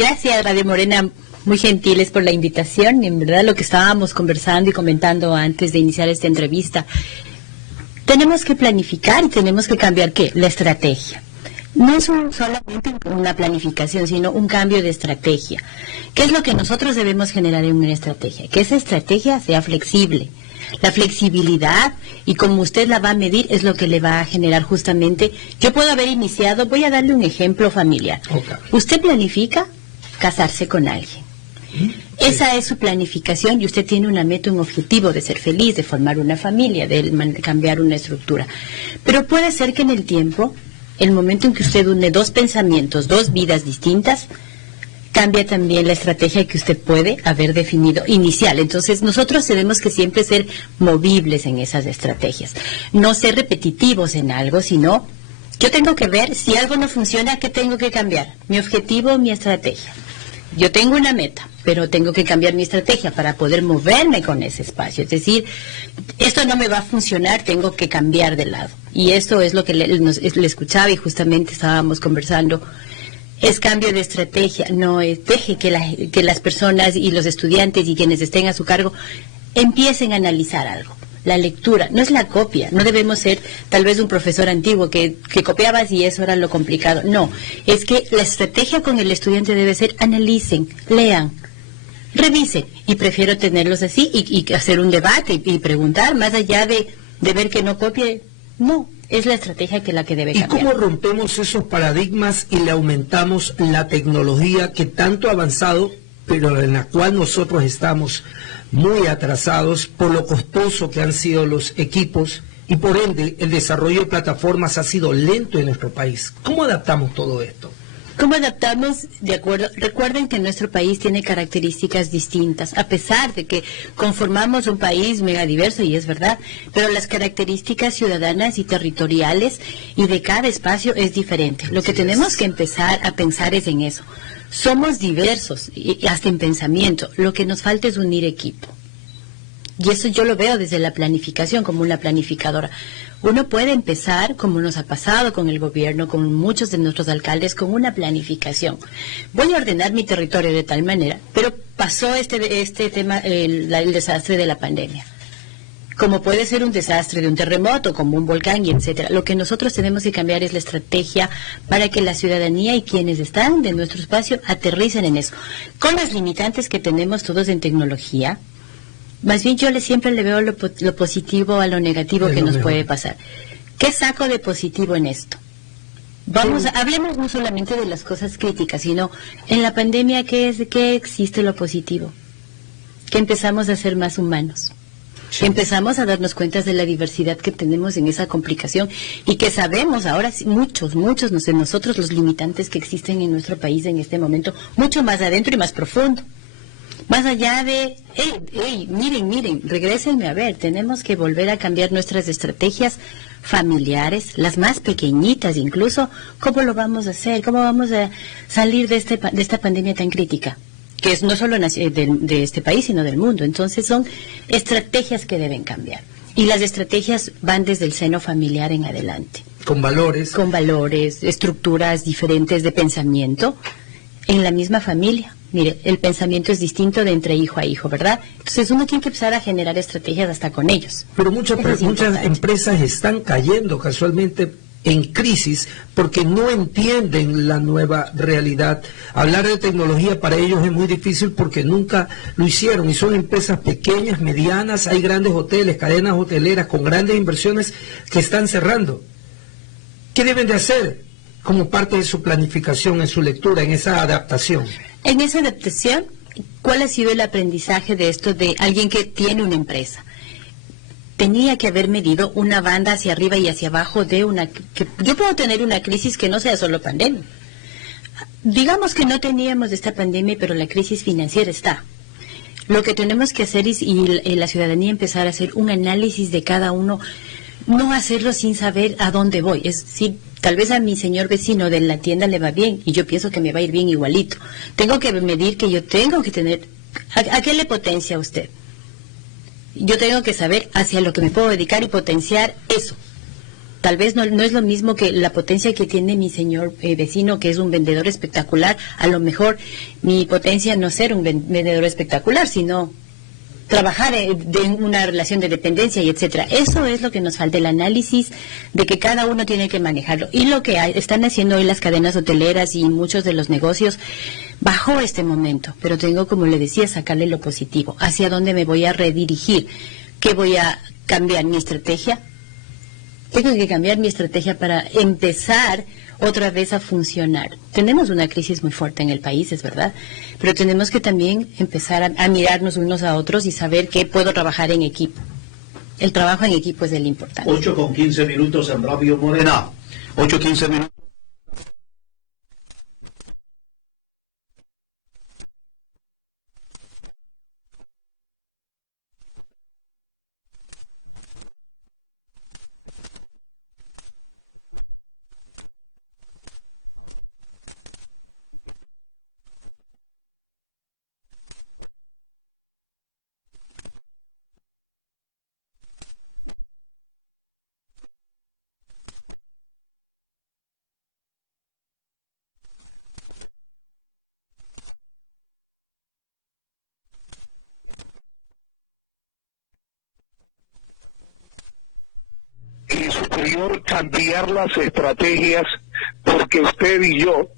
Gracias, Radio Morena, muy gentiles por la invitación. En verdad, lo que estábamos conversando y comentando antes de iniciar esta entrevista, tenemos que planificar y tenemos que cambiar, ¿qué? La estrategia. No es solamente una planificación, sino un cambio de estrategia. ¿Qué es lo que nosotros debemos generar en una estrategia? Que esa estrategia sea flexible. La flexibilidad, y como usted la va a medir, es lo que le va a generar justamente. Yo puedo haber iniciado, voy a darle un ejemplo familiar. Okay. Usted planifica casarse con alguien. Esa es su planificación y usted tiene una meta, un objetivo de ser feliz, de formar una familia, de cambiar una estructura. Pero puede ser que en el tiempo, el momento en que usted une dos pensamientos, dos vidas distintas, cambia también la estrategia que usted puede haber definido inicial. Entonces, nosotros tenemos que siempre ser movibles en esas estrategias. No ser repetitivos en algo, sino yo tengo que ver si algo no funciona, ¿qué tengo que cambiar? Mi objetivo, mi estrategia. Yo tengo una meta, pero tengo que cambiar mi estrategia para poder moverme con ese espacio. Es decir, esto no me va a funcionar, tengo que cambiar de lado. Y esto es lo que le escuchaba y justamente estábamos conversando. Es cambio de estrategia, no es, deje que las personas y los estudiantes y quienes estén a su cargo empiecen a analizar algo. La lectura no es la copia, no debemos ser tal vez un profesor antiguo que copiabas y eso era lo complicado. No, es que la estrategia con el estudiante debe ser analicen, lean, revisen, y prefiero tenerlos así y hacer un debate y preguntar más allá de ver que no copie. No, es la estrategia la que debe cambiar. ¿Y cómo rompemos esos paradigmas y le aumentamos la tecnología que tanto ha avanzado, pero en la cual nosotros estamos muy atrasados por lo costoso que han sido los equipos y por ende el desarrollo de plataformas ha sido lento en nuestro país? ¿Cómo adaptamos todo esto? ¿Cómo adaptamos? De acuerdo. Recuerden que nuestro país tiene características distintas, a pesar de que conformamos un país megadiverso, y es verdad, pero las características ciudadanas y territoriales y de cada espacio es diferente. Lo que tenemos que empezar a pensar es en eso. Somos diversos, y hasta en pensamiento. Lo que nos falta es unir equipo. Y eso yo lo veo desde la planificación, como una planificadora. Uno puede empezar, como nos ha pasado con el gobierno, con muchos de nuestros alcaldes, con una planificación. Voy a ordenar mi territorio de tal manera, pero pasó este tema, el desastre de la pandemia. Como puede ser un desastre de un terremoto, como un volcán y etcétera. Lo que nosotros tenemos que cambiar es la estrategia para que la ciudadanía y quienes están de nuestro espacio aterricen en eso. Con las limitantes que tenemos todos en tecnología, más bien yo siempre le veo lo positivo a lo negativo que nos puede pasar. ¿Qué saco de positivo en esto? Hablemos no solamente de las cosas críticas, sino en la pandemia, ¿qué existe lo positivo? Que empezamos a ser más humanos. Sí. Empezamos a darnos cuenta de la diversidad que tenemos en esa complicación y que sabemos ahora, muchos de nosotros, los limitantes que existen en nuestro país en este momento, mucho más adentro y más profundo. Más allá de, miren, regrésenme a ver, tenemos que volver a cambiar nuestras estrategias familiares, las más pequeñitas incluso. ¿Cómo lo vamos a hacer? ¿Cómo vamos a salir de esta pandemia tan crítica? Que es no solo de este país, sino del mundo. Entonces son estrategias que deben cambiar. Y las estrategias van desde el seno familiar en adelante. Con valores. Con valores, estructuras diferentes de pensamiento en la misma familia. Mire, el pensamiento es distinto de entre hijo a hijo, ¿verdad? Entonces uno tiene que empezar a generar estrategias hasta con ellos. Pero muchas empresas están cayendo casualmente en crisis porque no entienden la nueva realidad. Hablar de tecnología para ellos es muy difícil porque nunca lo hicieron y son empresas pequeñas, medianas, hay grandes hoteles, cadenas hoteleras con grandes inversiones que están cerrando. ¿Qué deben de hacer como parte de su planificación, en su lectura, en esa adaptación? En esa adaptación, ¿cuál ha sido el aprendizaje de esto de alguien que tiene una empresa? Tenía que haber medido una banda hacia arriba y hacia abajo yo puedo tener una crisis que no sea solo pandemia. Digamos que no teníamos esta pandemia, pero la crisis financiera está. Lo que tenemos que hacer es, y la ciudadanía empezar a hacer un análisis de cada uno, no hacerlo sin saber a dónde voy. Es decir, tal vez a mi señor vecino de la tienda le va bien y yo pienso que me va a ir bien igualito. Tengo que medir que yo tengo que tener, ¿a qué le potencia a usted? Yo tengo que saber hacia lo que me puedo dedicar y potenciar eso. Tal vez no es lo mismo que la potencia que tiene mi señor vecino, que es un vendedor espectacular. A lo mejor mi potencia no ser un vendedor espectacular, sino trabajar de una relación de dependencia y etcétera. Eso es lo que nos falta, el análisis de que cada uno tiene que manejarlo. Y lo que están haciendo hoy las cadenas hoteleras y muchos de los negocios bajo este momento. Pero tengo, como le decía, sacarle lo positivo. ¿Hacia dónde me voy a redirigir? ¿Qué voy a cambiar? ¿Mi estrategia? Tengo que cambiar mi estrategia para empezar otra vez a funcionar. Tenemos una crisis muy fuerte en el país, es verdad, pero tenemos que también empezar a mirarnos unos a otros y saber que puedo trabajar en equipo. El trabajo en equipo es el importante. 8:15 en Radio Morena. 8:15. Superior cambiar las estrategias, porque usted y yo,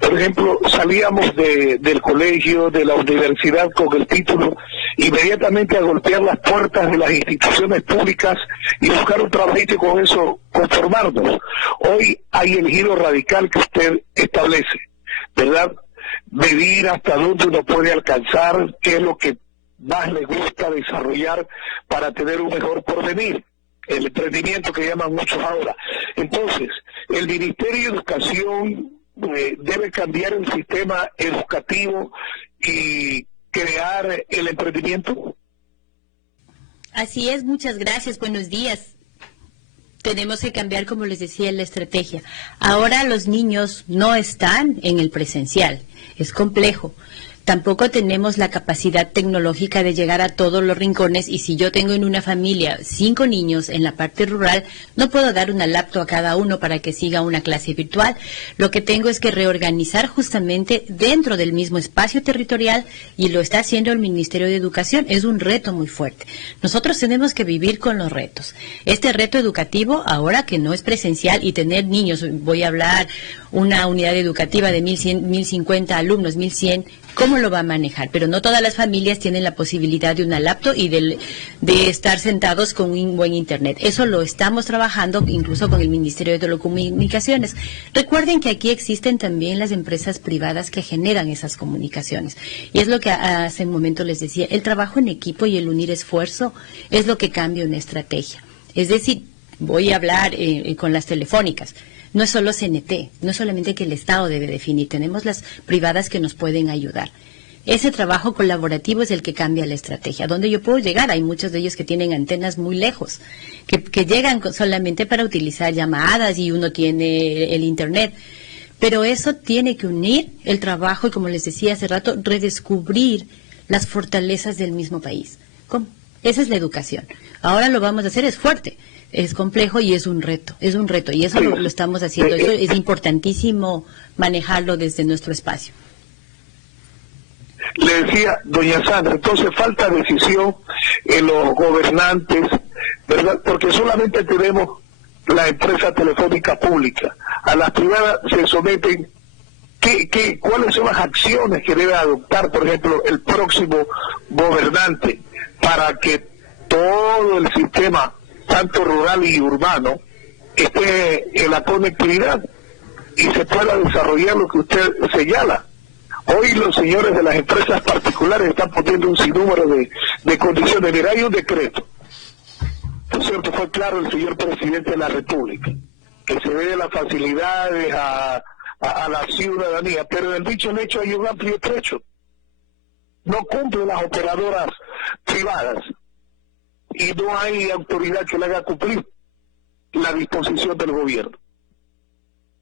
por ejemplo, salíamos del colegio, de la universidad con el título, inmediatamente a golpear las puertas de las instituciones públicas y buscar un trabajito y con eso conformarnos. Hoy hay el giro radical que usted establece, ¿verdad? Medir hasta dónde uno puede alcanzar, qué es lo que más le gusta desarrollar para tener un mejor porvenir. El emprendimiento que llaman muchos ahora. Entonces, el Ministerio de Educación debe cambiar el sistema educativo y crear el emprendimiento. Así es, muchas gracias, buenos días. Tenemos que cambiar, como les decía, la estrategia. Ahora los niños no están en el presencial, es complejo. Tampoco tenemos la capacidad tecnológica de llegar a todos los rincones, y si yo tengo en una familia 5 niños en la parte rural, no puedo dar una laptop a cada uno para que siga una clase virtual. Lo que tengo es que reorganizar justamente dentro del mismo espacio territorial, y lo está haciendo el Ministerio de Educación. Es un reto muy fuerte. Nosotros tenemos que vivir con los retos. Este reto educativo, ahora que no es presencial y tener niños, voy a hablar una unidad educativa de 1.100, 1.050 alumnos, 1.100, ¿cómo lo va a manejar? Pero no todas las familias tienen la posibilidad de una laptop y de estar sentados con un buen internet. Eso lo estamos trabajando incluso con el Ministerio de Telecomunicaciones. Recuerden que aquí existen también las empresas privadas que generan esas comunicaciones. Y es lo que hace un momento les decía, el trabajo en equipo y el unir esfuerzo es lo que cambia una estrategia. Es decir, voy a hablar con las telefónicas. No es solo CNT, no es solamente que el Estado debe definir, tenemos las privadas que nos pueden ayudar. Ese trabajo colaborativo es el que cambia la estrategia. ¿Dónde yo puedo llegar? Hay muchos de ellos que tienen antenas muy lejos, que llegan solamente para utilizar llamadas y uno tiene el Internet. Pero eso tiene que unir el trabajo y, como les decía hace rato, redescubrir las fortalezas del mismo país. ¿Cómo? Esa es la educación. Ahora lo vamos a hacer, es fuerte. Es complejo y es un reto, y eso lo estamos haciendo. Eso es importantísimo manejarlo desde nuestro espacio. Le decía, doña Sandra, entonces falta decisión en los gobernantes, ¿verdad? Porque solamente tenemos la empresa telefónica pública. A las privadas se someten. ¿Cuáles son las acciones que debe adoptar, por ejemplo, el próximo gobernante para que todo el sistema, tanto rural y urbano, esté en la conectividad y se pueda desarrollar lo que usted señala? Hoy los señores de las empresas particulares están poniendo un sinnúmero de condiciones. Mira, hay un decreto, por cierto, fue claro el señor presidente de la República, que se ve las facilidades a la ciudadanía, pero en dicho hecho hay un amplio trecho. No cumplen las operadoras privadas y no hay autoridad que le haga cumplir la disposición del gobierno.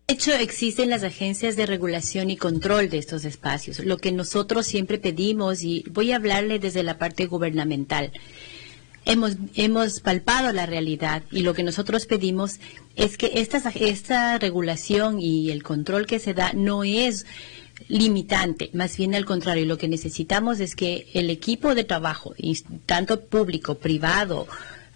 De hecho, existen las agencias de regulación y control de estos espacios. Lo que nosotros siempre pedimos, y voy a hablarle desde la parte gubernamental, hemos palpado la realidad y lo que nosotros pedimos es que esta regulación y el control que se da no es limitante, más bien al contrario, lo que necesitamos es que el equipo de trabajo, tanto público, privado,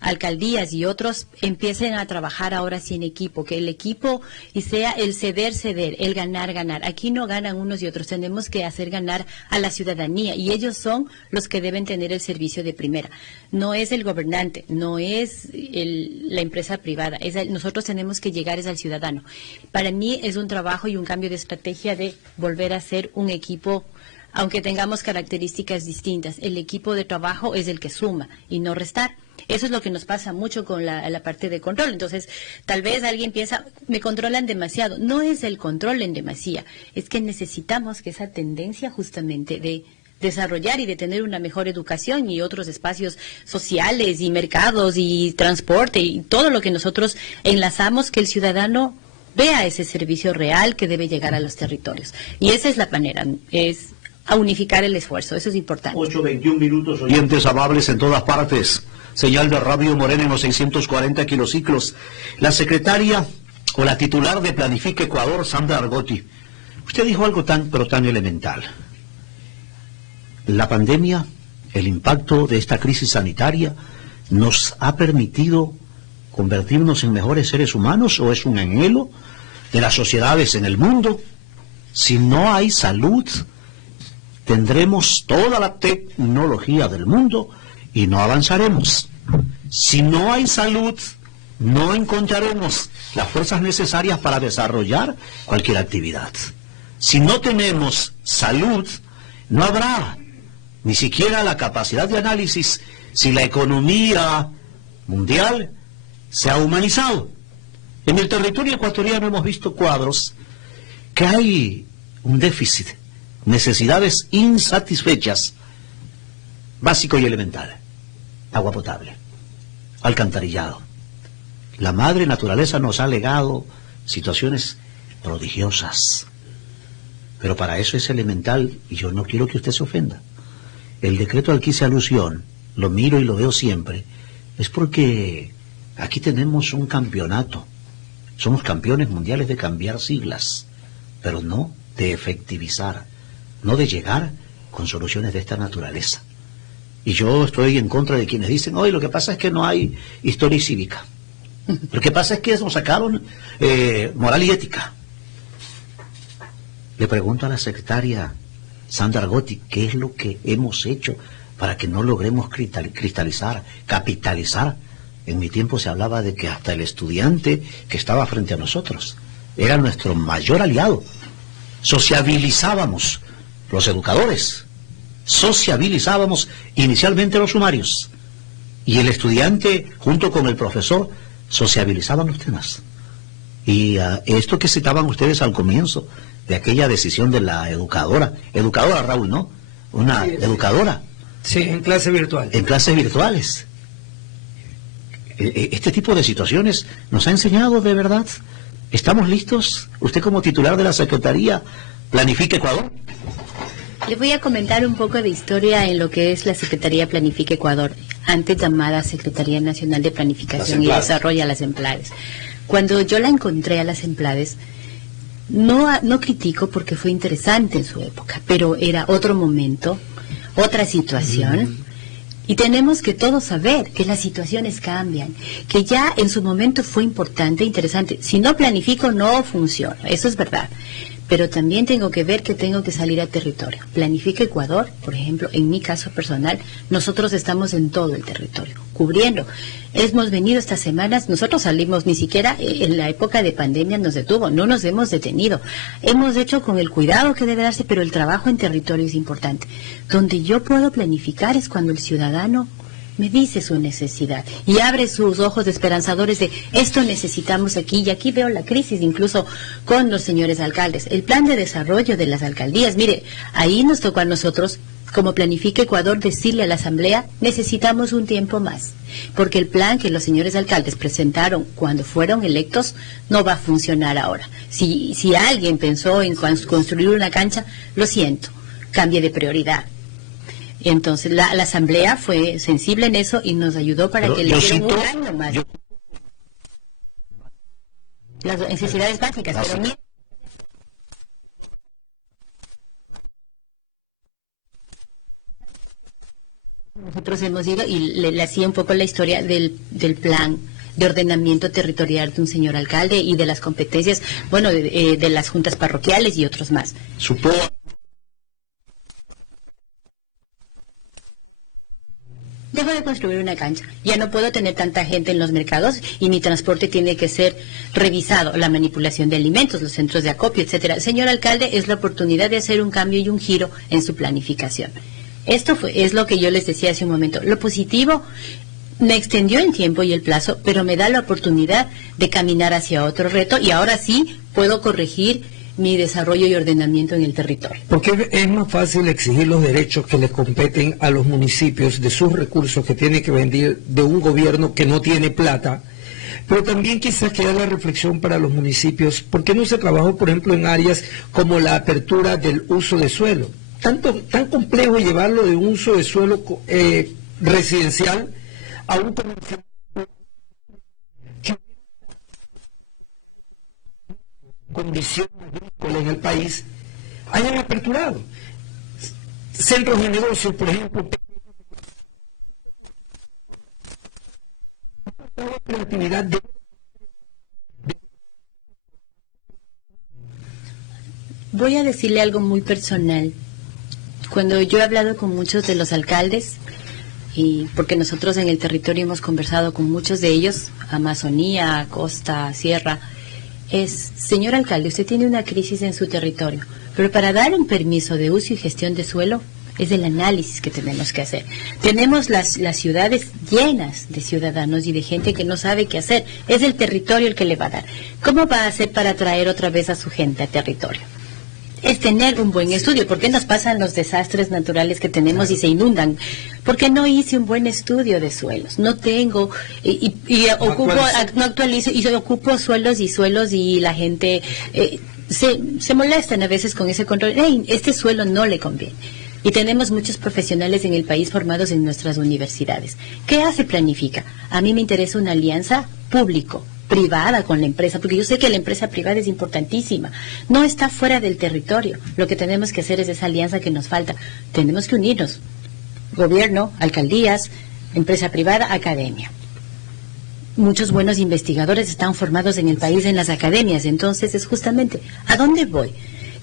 alcaldías y otros empiecen a trabajar ahora sí en equipo, que el equipo y sea el ceder, el ganar. Aquí no ganan unos y otros, tenemos que hacer ganar a la ciudadanía y ellos son los que deben tener el servicio de primera. No es el gobernante, no es la empresa privada, nosotros tenemos que llegar al ciudadano. Para mí es un trabajo y un cambio de estrategia de volver a ser un equipo. Aunque tengamos características distintas, el equipo de trabajo es el que suma y no restar. Eso es lo que nos pasa mucho con la parte de control. Entonces, tal vez alguien piensa, me controlan demasiado. No es el control en demasía, es que necesitamos que esa tendencia justamente de desarrollar y de tener una mejor educación y otros espacios sociales y mercados y transporte y todo lo que nosotros enlazamos, que el ciudadano vea ese servicio real que debe llegar a los territorios. Y esa es la manera, es a unificar el esfuerzo, eso es importante. 8:21 minutos, oyentes amables en todas partes. Señal de Radio Morena en los 640 kilociclos. La secretaria o la titular de Planifica Ecuador, Sandra Argotti, usted dijo algo tan elemental. La pandemia, el impacto de esta crisis sanitaria, ¿nos ha permitido convertirnos en mejores seres humanos o es un anhelo de las sociedades en el mundo? Si no hay salud, tendremos toda la tecnología del mundo y no avanzaremos. Si no hay salud, no encontraremos las fuerzas necesarias para desarrollar cualquier actividad. Si no tenemos salud, no habrá ni siquiera la capacidad de análisis si la economía mundial se ha humanizado. En el territorio ecuatoriano hemos visto cuadros que hay un déficit, necesidades insatisfechas, básico y elemental: agua potable, alcantarillado. La madre naturaleza nos ha legado situaciones prodigiosas, pero para eso es elemental, y yo no quiero que usted se ofenda. El decreto al que hice alusión, lo miro y lo veo siempre, es porque aquí tenemos un campeonato. Somos campeones mundiales de cambiar siglas, pero no de efectivizar, no de llegar con soluciones de esta naturaleza. Y yo estoy en contra de quienes dicen, oye, lo que pasa es que no hay historia y cívica. Lo que pasa es que nos sacaron moral y ética. Le pregunto a la secretaria Sandra Argotti, ¿qué es lo que hemos hecho para que no logremos cristalizar, capitalizar? En mi tiempo se hablaba de que hasta el estudiante que estaba frente a nosotros era nuestro mayor aliado. Sociabilizábamos los educadores, sociabilizábamos inicialmente los sumarios, y el estudiante junto con el profesor sociabilizaban los temas. Y esto que citaban ustedes al comienzo de aquella decisión de la educadora Raúl, ¿no? Una educadora. Sí, en clase virtual. En clases virtuales. Este tipo de situaciones nos ha enseñado de verdad. ¿Estamos listos? Usted como titular de la Secretaría Planifica Ecuador. Le voy a comentar un poco de historia en lo que es la Secretaría Planifica Ecuador, antes llamada Secretaría Nacional de Planificación y Desarrollo a las Emplades. Cuando yo la encontré a las Emplades, no critico porque fue interesante en su época, pero era otro momento, otra situación. Y tenemos que todos saber que las situaciones cambian, que ya en su momento fue importante, interesante. Si no planifico, no funciona, eso es verdad. Pero también tengo que ver que tengo que salir a territorio. Planifica Ecuador, por ejemplo, en mi caso personal, nosotros estamos en todo el territorio, cubriendo. Hemos venido estas semanas, nosotros salimos, ni siquiera en la época de pandemia nos detuvo, no nos hemos detenido. Hemos hecho con el cuidado que debe darse, pero el trabajo en territorio es importante. Donde yo puedo planificar es cuando el ciudadano me dice su necesidad y abre sus ojos esperanzadores de esto necesitamos aquí, y aquí veo la crisis incluso con los señores alcaldes. El plan de desarrollo de las alcaldías, mire, ahí nos tocó a nosotros, como Planifica Ecuador, decirle a la Asamblea, necesitamos un tiempo más, porque el plan que los señores alcaldes presentaron cuando fueron electos no va a funcionar ahora. Si alguien pensó en construir una cancha, lo siento, cambie de prioridad. Entonces la asamblea fue sensible en eso y nos ayudó para Pero que yo le dieran cito- un año más. Las necesidades básicas, pero Básicas. mira, nosotros hemos ido y le hacía un poco la historia del plan de ordenamiento territorial de un señor alcalde y de las competencias, bueno, de las juntas parroquiales y otros más. Supongo. Dejo de construir una cancha. Ya no puedo tener tanta gente en los mercados y mi transporte tiene que ser revisado. La manipulación de alimentos, los centros de acopio, etcétera. Señor alcalde, es la oportunidad de hacer un cambio y un giro en su planificación. Es lo que yo les decía hace un momento. Lo positivo me extendió el tiempo y el plazo, pero me da la oportunidad de caminar hacia otro reto y ahora sí puedo corregir mi desarrollo y ordenamiento en el territorio. Porque es más fácil exigir los derechos que les competen a los municipios de sus recursos que tienen que venir de un gobierno que no tiene plata, pero también quizás queda la reflexión para los municipios, ¿por qué no se trabajó, por ejemplo, en áreas como la apertura del uso de suelo? Tan complejo llevarlo de un uso de suelo residencial a un comercial que condición agrícola en el país hayan aperturado centros de negocios, por ejemplo, la creatividad de... Voy a decirle algo muy personal. Cuando yo he hablado con muchos de los alcaldes, y porque nosotros en el territorio hemos conversado con muchos de ellos, Amazonía, costa, sierra, señor alcalde, usted tiene una crisis en su territorio, pero para dar un permiso de uso y gestión de suelo es el análisis que tenemos que hacer. Tenemos las ciudades llenas de ciudadanos y de gente que no sabe qué hacer. Es el territorio el que le va a dar. ¿Cómo va a hacer para traer otra vez a su gente al territorio? Es tener un buen estudio. ¿Por qué nos pasan los desastres naturales que tenemos y se inundan? Porque no hice un buen estudio de suelos. No tengo, no actualizo, y ocupo suelos y la gente se molestan a veces con ese control. Hey, este suelo no le conviene. Y tenemos muchos profesionales en el país formados en nuestras universidades. ¿Qué hace? Planifica. A mí me interesa una alianza público-privada con la empresa, porque yo sé que la empresa privada es importantísima. No está fuera del territorio. Lo que tenemos que hacer es esa alianza que nos falta. Tenemos que unirnos. Gobierno, alcaldías, empresa privada, academia. Muchos buenos investigadores están formados en el país en las academias. Entonces es justamente, ¿a dónde voy?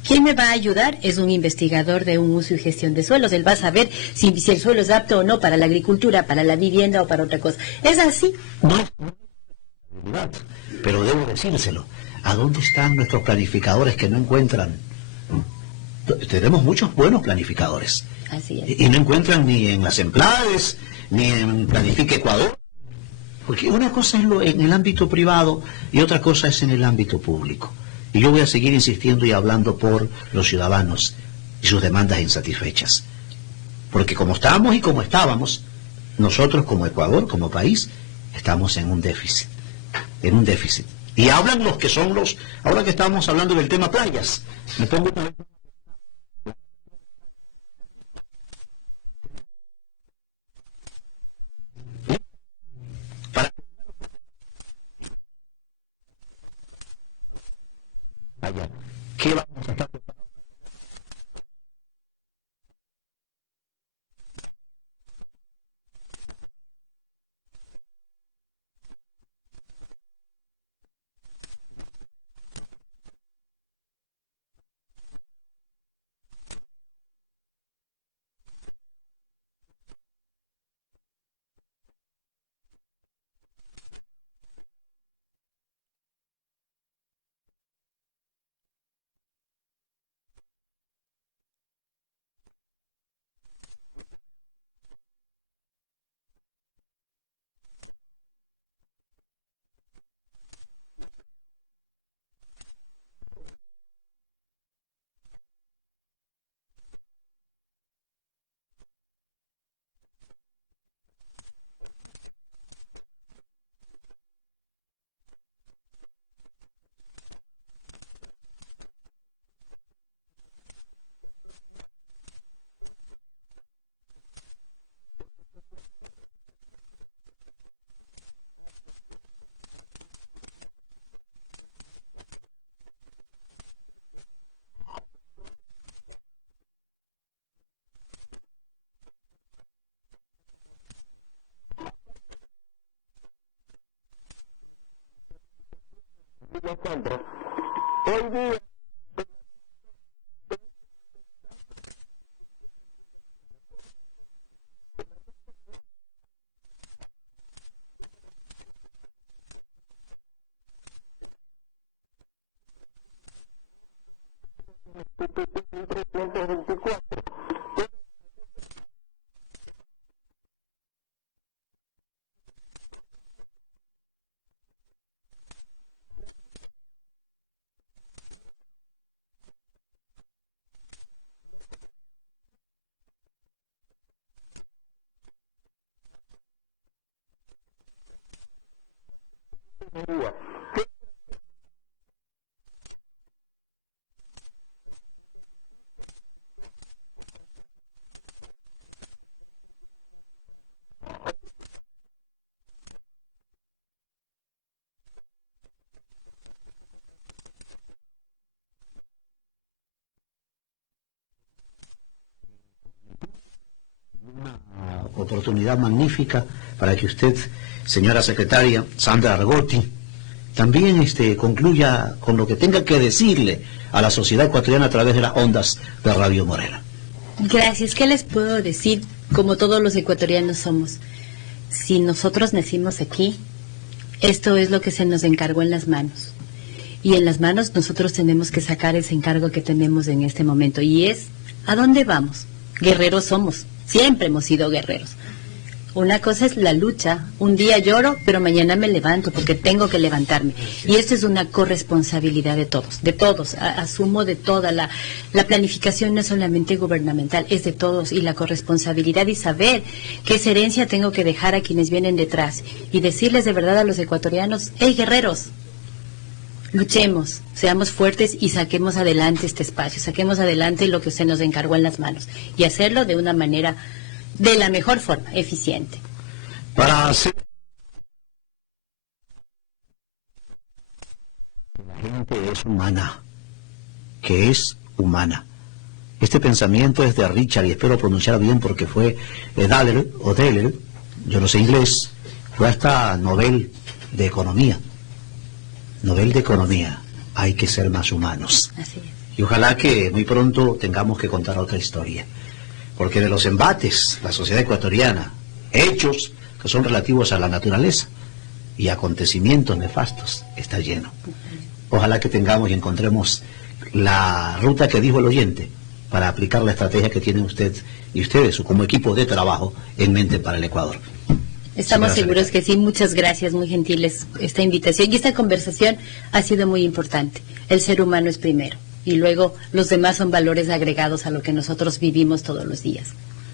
¿Quién me va a ayudar? Es un investigador de un uso y gestión de suelos. Él va a saber si el suelo es apto o no para la agricultura, para la vivienda o para otra cosa. ¿Es así? No, pero debo decírselo. ¿A dónde están nuestros planificadores que no encuentran? Tenemos muchos buenos planificadores. Así es. Y no encuentran ni en las Emplades, ni en Planifique Ecuador. Porque una cosa es en el ámbito privado y otra cosa es en el ámbito público. Y yo voy a seguir insistiendo y hablando por los ciudadanos y sus demandas insatisfechas. Porque como estábamos y como estábamos, nosotros como Ecuador, como país, estamos en un déficit. En un déficit. Y hablan los que son ahora que estamos hablando del tema playas, me pongo una vez... Para... ¿Qué vamos a estar preparados? ejemplo, hoy día oportunidad magnífica para que usted, señora secretaria Sandra Argotti, también concluya con lo que tenga que decirle a la sociedad ecuatoriana a través de las ondas de Radio Morena. Gracias. ¿Qué les puedo decir? Como todos los ecuatorianos somos, si nosotros nacimos aquí, esto es lo que se nos encargó en las manos. Y en las manos nosotros tenemos que sacar ese encargo que tenemos en este momento. Y es, ¿a dónde vamos? Guerreros somos. Siempre hemos sido guerreros. Una cosa es la lucha. Un día lloro, pero mañana me levanto porque tengo que levantarme. Y esto es una corresponsabilidad de todos, de todos. Asumo de toda la planificación no es solamente gubernamental, es de todos. Y la corresponsabilidad y saber qué herencia tengo que dejar a quienes vienen detrás. Y decirles de verdad a los ecuatorianos, ¡hey guerreros! Luchemos, seamos fuertes y saquemos adelante este espacio, saquemos adelante lo que se nos encargó en las manos y hacerlo de una manera, de la mejor forma, eficiente. Para hacer... La gente es humana, que es humana. Este pensamiento es de Richard, y espero pronunciar bien porque fue Odeller, yo no sé inglés, fue hasta Nobel de Economía. Nobel de Economía, hay que ser más humanos. Así es. Y ojalá que muy pronto tengamos que contar otra historia. Porque de los embates, la sociedad ecuatoriana, hechos que son relativos a la naturaleza y acontecimientos nefastos, está lleno. Ojalá que tengamos y encontremos la ruta que dijo el oyente para aplicar la estrategia que tienen usted y ustedes como equipo de trabajo en mente para el Ecuador. Estamos seguros que sí. Muchas gracias, muy gentiles esta invitación. Y esta conversación ha sido muy importante. El ser humano es primero y luego los demás son valores agregados a lo que nosotros vivimos todos los días.